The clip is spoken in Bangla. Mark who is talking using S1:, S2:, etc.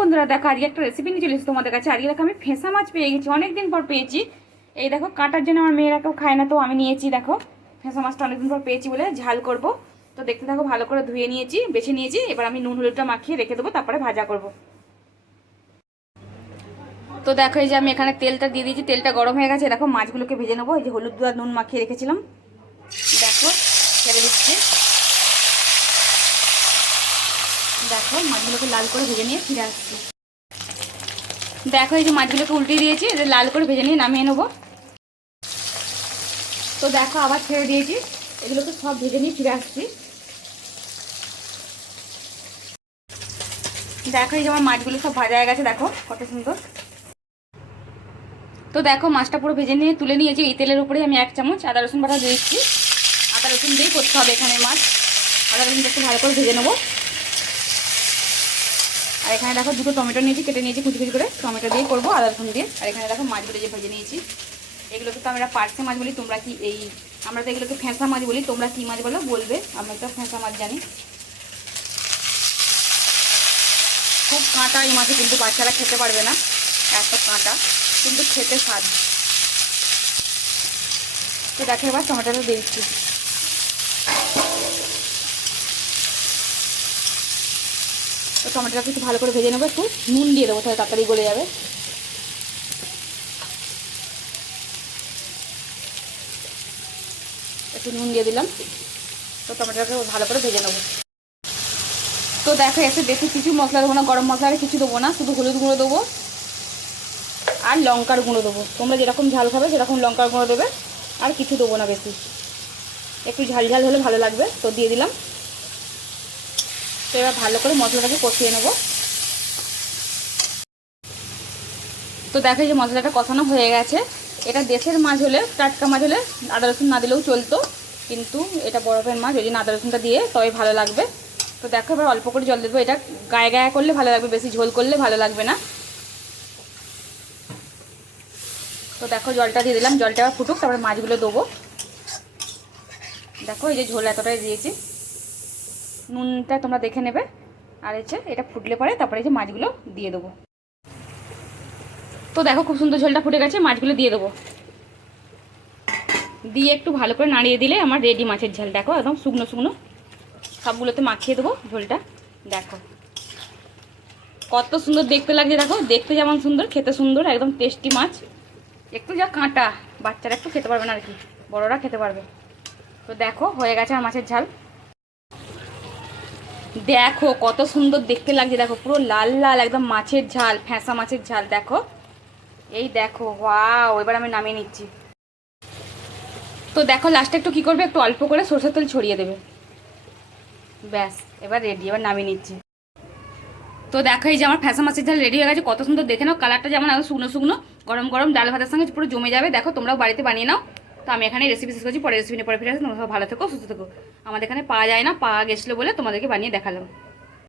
S1: বন্ধুরা দেখো, আজকে একটা রেসিপি নিয়ে চলে এসেছি তোমাদের কাছে। আজকে দেখো আমি ফেঁসা মাছ পেয়ে গেছি, অনেকদিন পর পেয়েছি। এই দেখো, কাটার জন্য আমার মেয়েরা কেউ খায় না, তো আমি নিয়েছি, দেখো। ফেঁসা মাছটা অনেকদিন পর পেয়েছি বলে ঝাল করব। তো দেখতে থাকো, ভালো করে ধুয়ে নিয়েছি, বেছে নিয়েছি। এবার আমি নুন, হলুদটা মাখিয়ে রেখে দেবো, তারপরে ভাজা করব। তো দেখো, এই যে আমি এখানে তেলটা দিয়ে দিয়েছি, তেলটা গরম হয়ে গেছে। দেখো, মাছগুলোকে ভেজে নেব। এই যে হলুদ আর নুন মাখিয়ে রেখেছিলাম দেখো ছেড়ে দিচ্ছি দেখো, মাছগুলোকে লাল করে ভেজে নিয়ে ফিরে আসছি। দেখো, এই যে মাছগুলোকে উল্টে দিয়েছি, এদের লাল করে ভেজে নিয়ে নামিয়ে নেব। তো দেখো, আবার ছেড়ে দিয়েছি, এগুলোকে সব ভেজে নিয়ে ফিরে আসছি। দেখো, এই যে আমার মাছগুলো সব ভাজা হয়ে গেছে, দেখো, কত সুন্দর। তো দেখো, মাছটা পুরো ভেজে নিয়ে তুলে নিয়েছি, এই তেলের উপরে আমি এক চামচ আদা রসুন বাটা দিয়েছি। আদা রসুন দিয়েই করতে হবে এখানে মাছ। আদা রসুনটা একটু ভালো করে ভেজে নেব। আর এখানে দেখো দুটো টমেটো নিয়েছি, কেটে নিয়েছি কুচি কুচি করে। টমেটো দিয়ে করব আদা রসুন দিয়ে। আর এখানে দেখো মাছগুলো যে ভেজে নিয়েছি, এগুলোকে তো আমরা পার্সে মাছ বলি, তোমরা কি এই আমরা তো এগুলোকে ফ্যাঁসা মাছ বলি, তোমরা কি মাছ বলো? বলবে, আমরা তো ফ্যাঁসা মাছ জানি। খুব কাঁটা এই মাছে, কিন্তু বাচ্চারা খেতে পারবে না, এত কাঁটা, কিন্তু খেতে স্বাদ। তো দেখো এবার টমেটোটা দিচ্ছি। তো টমেটোটাকে একটু ভালো করে ভেজে নেব, একটু নুন দিয়ে দেবো, তাহলে তাড়াতাড়ি গলে যাবে। একটু নুন দিয়ে দিলাম, তো টমেটোটাকে ভালো করে ভেজে নেব। তো দেখো এসে বেশি কিছু মশলা দেবো না, গরম মশলা আর কিছু দেবো না, শুধু হলুদ গুঁড়ো দেবো আর লঙ্কার গুঁড়ো দেবো। তোমরা যেরকম ঝাল খাবে, সেরকম লঙ্কার গুঁড়ো দেবে, আর কিছু দেবো না বেশি। একটু ঝাল ঝাল হলে ভালো লাগবে, তো দিয়ে দিলাম। তো এবার ভালো করে মশলাটাকে কষিয়ে নেব। তো দেখো যে মশলাটা কষানো হয়ে গেছে। এটা দেশের মাছ হলে, টাটকা মাছ হলে আদা রসুন না দিলেও চলতো। কিন্তু এটা বরফের মাছ, ওই জন্য আদা রসুনটা দিয়ে তবে ভালো লাগবে। তো দেখো এবার অল্প করে জল দেবো। এটা গায়ে গায়ে করলে ভালো লাগবে, বেশি ঝোল করলে ভালো লাগবে না। তো দেখো জলটা দিয়ে দিলাম। জলটা এবার ফুটুক, তারপরে মাছগুলো দেবো। দেখো এই যে ঝোল এতটাই দিয়েছি। নুনটা তোমরা দেখে নেবে। আর হচ্ছে এটা ফুটলে পরে তারপরে যে মাছগুলো দিয়ে দেবো। তো দেখো খুব সুন্দর ঝোলটা ফুটে গেছে, মাছগুলো দিয়ে দেবো। দিয়ে একটু ভালো করে নাড়িয়ে দিলে আমার রেডি মাছের ঝাল। দেখো একদম শুকনো শুকনো। সবগুলোতে মাখিয়ে দেবো ঝোলটা। দেখো। কত সুন্দর দেখতে লাগছে, দেখো। দেখতে যেমন সুন্দর, খেতে সুন্দর, একদম টেস্টি মাছ। একটু যা কাঁটা, বাচ্চারা একটু খেতে পারবে না আর কি, বড়রা খেতে পারবে। তো দেখো, হয়ে গেছে আমার মাছের ঝাল। দেখো, কত সুন্দর দেখতে লাগছে। দেখো, পুরো লাল লাল, একদম মাছের ঝাল, ফ্যাঁসা মাছের ঝাল, দেখো। এই দেখো, ওয়াও, এবার আমি নামিয়ে নিচ্ছি। তো দেখো লাস্টে একটু কী করবে? একটু অল্প করে সরষের তেল ছড়িয়ে দেবে। ব্যাস, এবার রেডি এবার নামিয়ে নিচ্ছি। তো দেখো, এই যে আমার ফ্যাসা মাছের ঝাল রেডি হয়ে গেছে, কত সুন্দর দেখে নাও। কালারটা যেমন একদম শুকনো শুকনো, গরম গরম, ডাল ভাতের সঙ্গে পুরো জমে যাবে। দেখো, তোমরাও বাড়িতে বানিয়ে নাও। তো আমি এখানে রেসিপি শেষ করছি পরে রেসিপি নিয়ে পরে ফিরে আসি তোমরা সব ভালো থেকো, সুস্থ থেকো। আমাদের এখানে পাওয়া যায় না, পাওয়া গেছিল বলে তোমাদেরকে বানিয়ে দেখালাম।